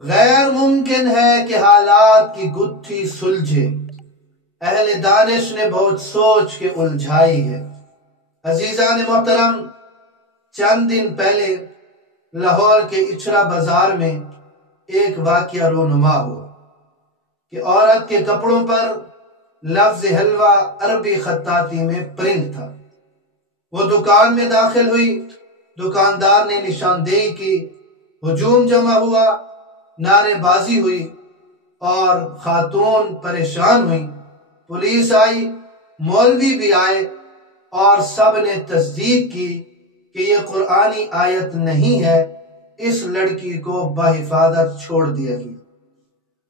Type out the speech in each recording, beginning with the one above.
غیر ممکن ہے کہ حالات کی گتھی سلجھے، اہل دانش نے بہت سوچ کے الجھائی ہے۔ عزیزان محترم، چند دن پہلے لاہور کے اچھرا بازار میں ایک واقعہ رونما ہوا کہ عورت کے کپڑوں پر لفظ حلوہ عربی خطاطی میں پرنٹ تھا۔ وہ دکان میں داخل ہوئی، دکاندار نے نشاندہی کی، ہجوم جمع ہوا، نعرے بازی ہوئی اور خاتون پریشان ہوئی۔ پولیس آئی، مولوی بھی آئے اور سب نے تصدیق کی کہ یہ قرآنی آیت نہیں ہے۔ اس لڑکی کو بحفاظت چھوڑ دیا گیا۔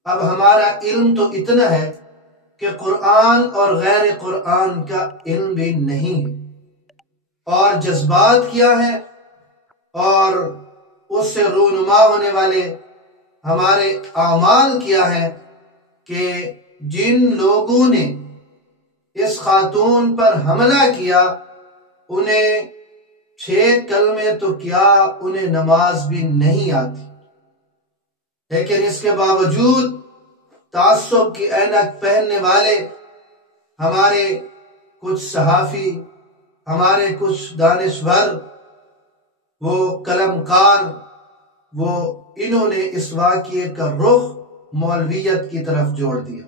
اب ہمارا علم تو اتنا ہے کہ قرآن اور غیر قرآن کا علم بھی نہیں ہے، اور جذبات کیا ہے اور اس سے رونما ہونے والے ہمارے اعمال کیا ہے کہ جن لوگوں نے اس خاتون پر حملہ کیا انہیں 6 کلمے تو کیا، انہیں نماز بھی نہیں آتی، لیکن اس کے باوجود تعصب کی اینک پہننے والے ہمارے کچھ صحافی، ہمارے کچھ دانشور، وہ قلمکار، وہ انہوں نے اس واقعے کا رخ مولویت کی طرف جوڑ دیا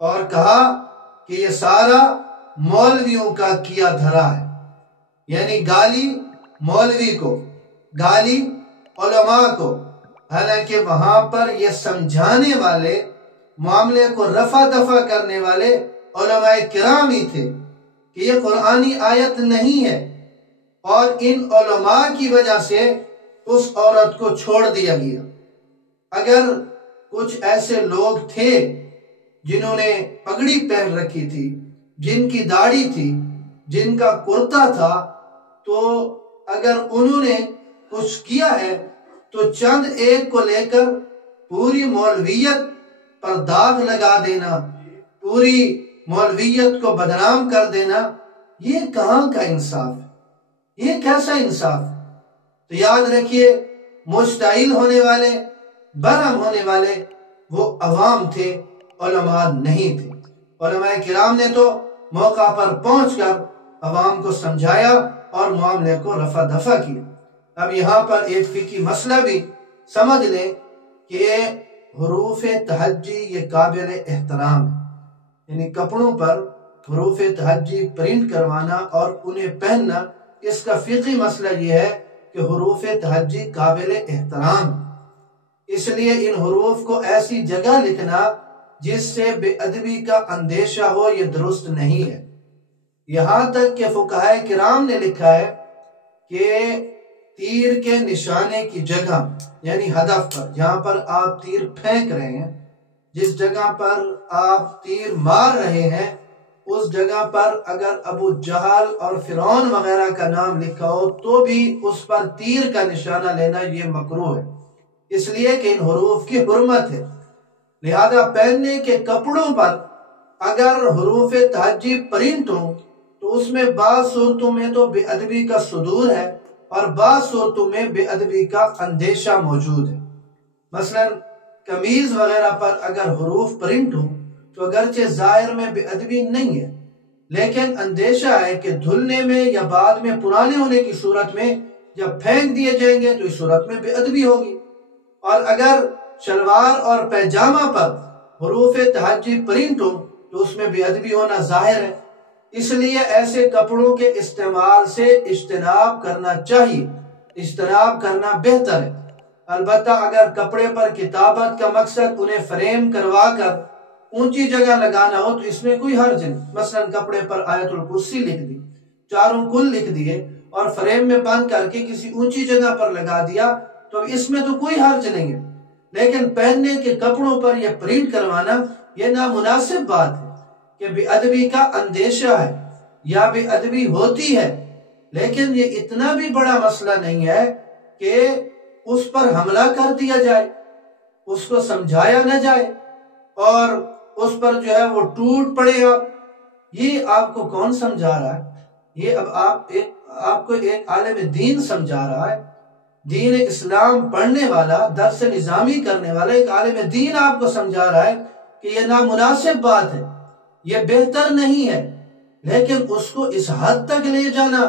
اور کہا کہ یہ سارا مولویوں کا کیا دھرا ہے، یعنی گالی مولوی کو، گالی علماء کو، حالانکہ وہاں پر یہ سمجھانے والے، معاملے کو رفع دفع کرنے والے علماء کرام ہی تھے کہ یہ قرآنی آیت نہیں ہے، اور ان علماء کی وجہ سے اس عورت کو چھوڑ دیا گیا۔ اگر کچھ ایسے لوگ تھے جنہوں نے پگڑی پہن رکھی تھی، جن کی داڑھی تھی، جن کا کرتا تھا، تو اگر انہوں نے کچھ کیا ہے تو چند ایک کو لے کر پوری مولویت پر داغ لگا دینا، پوری مولویت کو بدنام کر دینا، یہ کہاں کا انصاف ہے؟ یہ کیسا انصاف ہے؟ تو یاد رکھیے، مشتعل ہونے والے، برہم ہونے والے وہ عوام تھے، علماء نہیں تھے۔ علماء کرام نے تو موقع پر پہنچ کر عوام کو سمجھایا اور معاملے کو رفع دفع کیا۔ اب یہاں پر ایک فقہی مسئلہ بھی سمجھ لیں کہ حروف تہجی یہ قابل احترام ہے، یعنی کپڑوں پر حروف تہجی پرنٹ کروانا اور انہیں پہننا، اس کا فقہی مسئلہ یہ ہے کہ حروف تہجی قابل احترام ہے، اس لیے ان حروف کو ایسی جگہ لکھنا جس سے بے ادبی کا اندیشہ ہو، یہ درست نہیں ہے۔ یہاں تک کہ فقہاء کرام نے لکھا ہے کہ تیر کے نشانے کی جگہ، یعنی ہدف پر، جہاں پر آپ تیر پھینک رہے ہیں، جس جگہ پر آپ تیر مار رہے ہیں، اس جگہ پر اگر ابو جہل اور فرعون وغیرہ کا نام لکھا ہو تو بھی اس پر تیر کا نشانہ لینا یہ مکروہ ہے، اس لیے کہ ان حروف کی حرمت ہے۔ لہذا پہننے کے کپڑوں پر اگر حروف تہجی پرنٹ ہوں تو اس میں بعض صورتوں میں تو بے ادبی کا صدور ہے اور بعض صورتوں میں بے ادبی کا اندیشہ موجود ہے۔ مثلا قمیض وغیرہ پر اگر حروف پرنٹ ہوں تو اگرچہ ظاہر میں بے ادبی نہیں ہے، لیکن اندیشہ ہے کہ دھلنے میں یا بعد میں پرانے ہونے کی صورت میں جب پھینک دیے جائیں گے تو اس صورت میں بے ادبی ہوگی۔ اور اگر شلوار اور پیجامہ پر حروف تہجی پرنٹ ہوں تو اس میں بے ادبی ہونا ظاہر ہے، اس لیے ایسے کپڑوں کے استعمال سے اجتناب کرنا چاہیے، اجتناب کرنا بہتر ہے۔ البتہ اگر کپڑے پر کتابت کا مقصد انہیں فریم کروا کر اونچی جگہ لگانا ہو تو اس میں کوئی حرج نہیں، مثلا کپڑے پر آیت الکرسی لکھ دی، چاروں کل لکھ دیے اور فریم میں بند کر کے کسی اونچی جگہ پر لگا دیا تو اس میں تو کوئی حرج نہیں ہے، لیکن پہننے کے کپڑوں پر یہ پرنٹ کروانا یہ نامناسب بات ہے کہ بے ادبی کا اندیشہ ہے یا بے ادبی ہوتی ہے، لیکن یہ اتنا بھی بڑا مسئلہ نہیں ہے کہ اس پر حملہ کر دیا جائے، اس کو سمجھایا نہ جائے اور اس پر جو ہے وہ ٹوٹ پڑے گا۔ یہ آپ کو کون سمجھا رہا ہے؟ یہ اب آپ کو ایک عالم دین سمجھا رہا ہے دین اسلام پڑھنے والا، درس نظامی کرنے والا ایک عالم دین آپ کو سمجھا رہا ہے کہ یہ نامناسب بات ہے، یہ بہتر نہیں ہے، لیکن اس کو اس حد تک لے جانا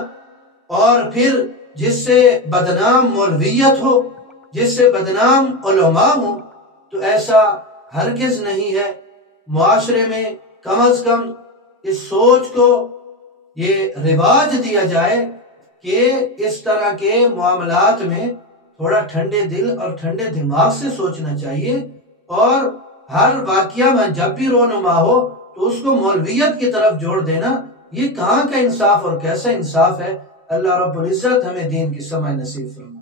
اور پھر جس سے بدنام مولویت ہو، جس سے بدنام علماء ہوں، تو ایسا ہرگز نہیں ہے۔ معاشرے میں کم از کم اس سوچ کو یہ رواج دیا جائے کہ اس طرح کے معاملات میں تھوڑا ٹھنڈے دل اور ٹھنڈے دماغ سے سوچنا چاہیے، اور ہر واقعہ میں جب بھی رونما ہو تو اس کو مولویت کی طرف جوڑ دینا، یہ کہاں کا انصاف اور کیسا انصاف ہے؟ اللہ رب العزت ہمیں دین کی سمجھ نصیب فرمائے۔